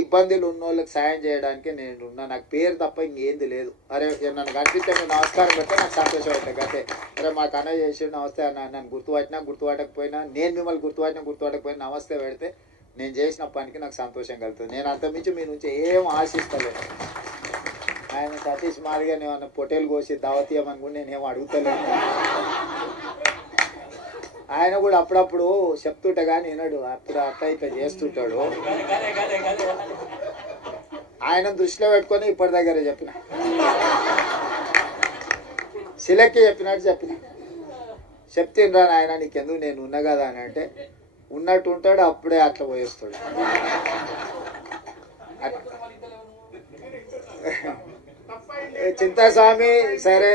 ఇబ్బందులు ఉన్న వాళ్ళకి సాయం చేయడానికి నేను ఉన్నా. నాకు పేరు తప్ప ఇంకేంది లేదు. అరే నన్ను కనిపిస్తే మీరు నమస్కారం పెడితే నాకు సంతోషం అవుతుంది అంతే. అరే మాకు అన్న చేసి నమస్తే అన్న, నన్ను గుర్తుపట్టకపోయినా నేను మిమ్మల్ని గుర్తుపట్టకపోయినా నమస్తే పెడితే నేను చేసిన పనికి నాకు సంతోషం కలుగుతుంది. నేను అంతమించి మీ నుంచి ఏం ఆశిస్తలేను. ఆయన సతీష్ మాదిగా నేను పొట్టేలు కోసి దావతీయమని కూడా నేనేం అడుగుతలేను. ఆయన కూడా అప్పుడప్పుడు చెప్తుంటే కానీ వినడు, అప్పుడు అట్లా ఇట్లా చేస్తుంటాడు. ఆయన దృష్టిలో పెట్టుకొని ఇప్పటి దగ్గర చెప్పిన శిలకి చెప్పిన చెప్తినరా ఆయన నీకెందుకు నేను ఉన్నా కదా అని అంటే ఉన్నట్టు ఉంటాడు, అప్పుడే అట్లా పోయేస్తాడు. చింతాస్వామి సరే,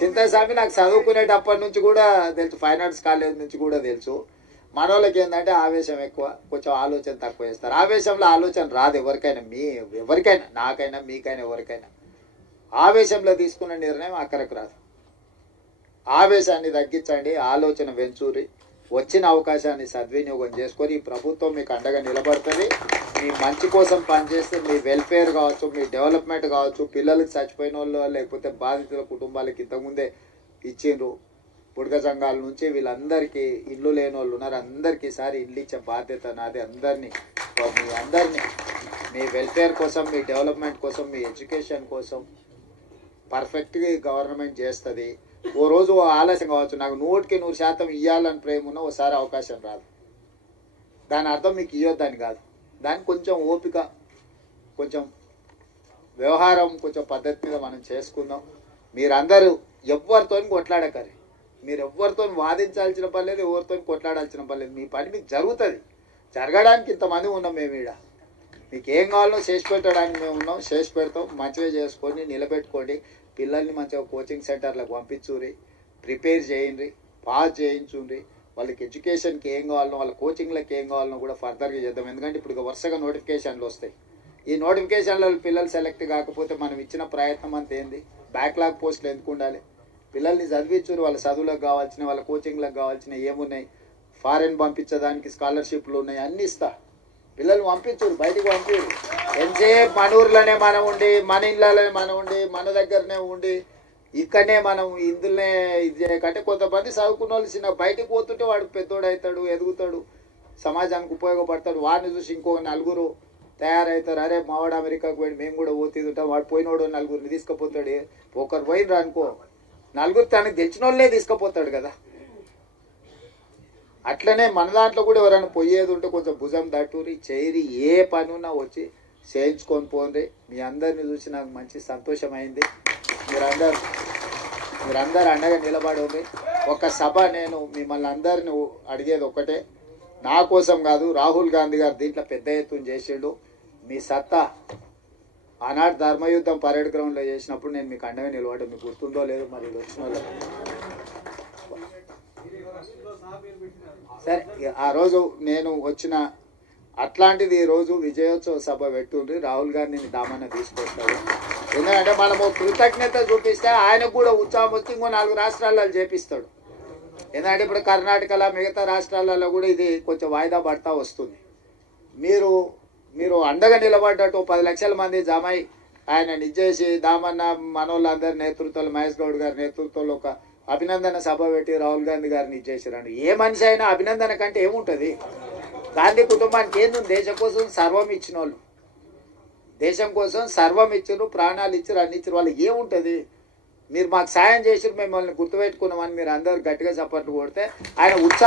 చింతాస్వామి నాకు చదువుకునేటప్పటి నుంచి కూడా తెలుసు, ఫైన్ ఆర్ట్స్ కాలేజ్ నుంచి కూడా తెలుసు. మన వాళ్ళకి ఏంటంటే ఆవేశం ఎక్కువ, కొంచెం ఆలోచన తక్కువ చేస్తారు. ఆవేశంలో ఆలోచన రాదు ఎవరికైనా, ఎవరికైనా, నాకైనా మీకైనా ఎవరికైనా. ఆవేశంలో తీసుకున్న నిర్ణయం అక్కడికి రాదు. ఆవేశాన్ని తగ్గించండి, ఆలోచన వెంచూరి, వచ్చిన అవకాశాన్ని సద్వినియోగం చేసుకొని ఈ ప్రభుత్వం మీకు అండగా నిలబడుతుంది. మీ మంచి కోసం పనిచేస్తే మీ వెల్ఫేర్ కావచ్చు, మీ డెవలప్మెంట్ కావచ్చు, పిల్లలకి చచ్చిపోయిన వాళ్ళు లేకపోతే బాధితుల కుటుంబాలకి ఇంతకుముందే ఇచ్చిండ్రు బుడగ సంఘాల నుంచి వీళ్ళందరికీ ఇల్లు లేని వాళ్ళు ఉన్నారు. అందరికీ ఈసారి ఇల్లు ఇచ్చే బాధ్యత నాది. మీ అందరినీ మీ వెల్ఫేర్ కోసం, మీ డెవలప్మెంట్ కోసం, మీ ఎడ్యుకేషన్ కోసం పర్ఫెక్ట్గా గవర్నమెంట్ చేస్తుంది. ఓ రోజు ఆలస్యం కావచ్చు, నాకు 100% ఇవ్వాలని ప్రేమ ఉన్న ఓసారి అవకాశం రాదు. దాని అర్థం మీకు ఇవ్వద్దని కాదు. దానికి కొంచెం ఓపిక, కొంచెం వ్యవహారం, కొంచెం పద్ధతి మీద మనం చేసుకుందాం. మీరందరూ ఎవరితో కొట్లాడకరి, మీరు ఎవరితో వాదించాల్సిన పని లేదు, ఎవరితో కొట్లాడాల్సిన పని లేదు. మీ పని మీకు జరుగుతుంది. జరగడానికి ఇంతమంది ఉన్నాం మేము ఈడ. మీకు ఏం కావాలో చేసి పెట్టడానికి మేము ఉన్నాం, చేసి పెడతాం. మంచిగా చేసుకొని నిలబెట్టుకోండి. పిల్లల్ని మంచిగా కోచింగ్ సెంటర్లకు పంపించుర్రి, ప్రిపేర్ చేయండి, పాస్ చేయించుండ్రి. వాళ్ళకి ఎడ్యుకేషన్కి ఏం కావాలనో, వాళ్ళ కోచింగ్లకు ఏం కావాలనో కూడా ఫర్దర్గా చేద్దాం. ఎందుకంటే ఇప్పుడు వరుసగా నోటిఫికేషన్లు వస్తాయి. ఈ నోటిఫికేషన్లో పిల్లలు సెలెక్ట్ కాకపోతే మనం ఇచ్చిన ప్రయత్నం అంత ఏంది? బ్యాక్లాగ్ పోస్టులు ఎందుకు ఉండాలి? పిల్లల్ని చదివించురు, వాళ్ళ చదువులకు కావాల్సిన, వాళ్ళ కోచింగ్లకు కావాల్సిన ఏమున్నాయి, ఫారెన్ పంపించడానికి స్కాలర్షిప్లు ఉన్నాయి, అన్నీ ఇస్తా. పిల్లలు పంపించురు, బయటికి పంపించరు. ఎంతసేపు మన ఊర్లోనే మనం ఉండి, మన ఇళ్ళలోనే మనం ఉండి, మన దగ్గరనే ఉండి, ఇక్కడనే మనం ఇందులోనే ఇది చేయకంటే కొంతమంది చదువుకున్న వాళ్ళు చిన్న బయటకు పోతుంటే వాడు పెద్దోడు అవుతాడు, ఎదుగుతాడు, సమాజానికి ఉపయోగపడతాడు. వాడిని చూసి ఇంకో నలుగురు తయారవుతారు. అరే మావాడు అమెరికాకు పోయి మేము కూడా పోతుంటాం, వాడు పోయినోడు నలుగురిని తీసుకుపోతాడు. ఒకరు పోయినరా అనుకో, నలుగురు తనకు తెలిసిన వాళ్ళే తీసుకుపోతాడు కదా. అట్లనే మన దాంట్లో కూడా ఎవరైనా పోయేది ఉంటే కొంచెం భుజం తట్టూరి చేయరి, ఏ పని ఉన్నా వచ్చి చేయించుకొని పోండి. మీ అందరిని చూసి నాకు మంచి సంతోషమైంది. మీరందరూ అండగా నిలబడి ఒక సభ నేను మిమ్మల్ని అందరిని అడిగేది ఒకటే, నా కోసం కాదు, రాహుల్ గాంధీ గారు దీంట్లో పెద్ద ఎత్తున చేసిండు. మీ సత్తా ఆనాడు ధర్మయుద్ధం పరేడ్ గ్రౌండ్లో చేసినప్పుడు నేను మీకు అండగా నిలబడి, మీకు గుర్తుందో లేదో మరి వచ్చిన వాళ్ళు. సరే, ఆ రోజు నేను వచ్చిన అట్లాంటిది ఈ రోజు విజయోత్సవ సభ పెట్టుండ్రి. రాహుల్ గాంధీని దామన్న తీసుకొస్తాడు. ఎందుకంటే మనము కృతజ్ఞత చూపిస్తే ఆయనకు కూడా ఉత్సాహం వచ్చి ఇంకో 4 రాష్ట్రాలలో చేపిస్తాడు. ఎందుకంటే ఇప్పుడు కర్ణాటకలో, మిగతా రాష్ట్రాలలో కూడా ఇది కొంచెం వాయిదా పడతా వస్తుంది. మీరు అండగా నిలబడ్డట్టు 10 లక్షల మంది జమై ఆయన నిజేసి దామన్న మనోళ్ళందరి నేతృత్వంలో, మహేష్ గౌడ్ గారి నేతృత్వంలో ఒక అభినందన సభ పెట్టి రాహుల్ గాంధీ గారిని ఇచ్చేసారండి. ఏ మనిషి అయినా అభినందన కంటే ఏముంటుంది? గాంధీ కుటుంబానికి ఏంది? దేశం కోసం సర్వం ఇచ్చిన వాళ్ళు, దేశం కోసం సర్వం ఇచ్చారు, ప్రాణాలు ఇచ్చారు, అన్ని ఇచ్చారు. వాళ్ళకి ఏముంటుంది? మీరు మాకు సాయం చేసి మిమ్మల్ని గుర్తుపెట్టుకున్నామని మీరు అందరూ గట్టిగా చప్పట్లు కొడితే ఆయన ఉత్సాహం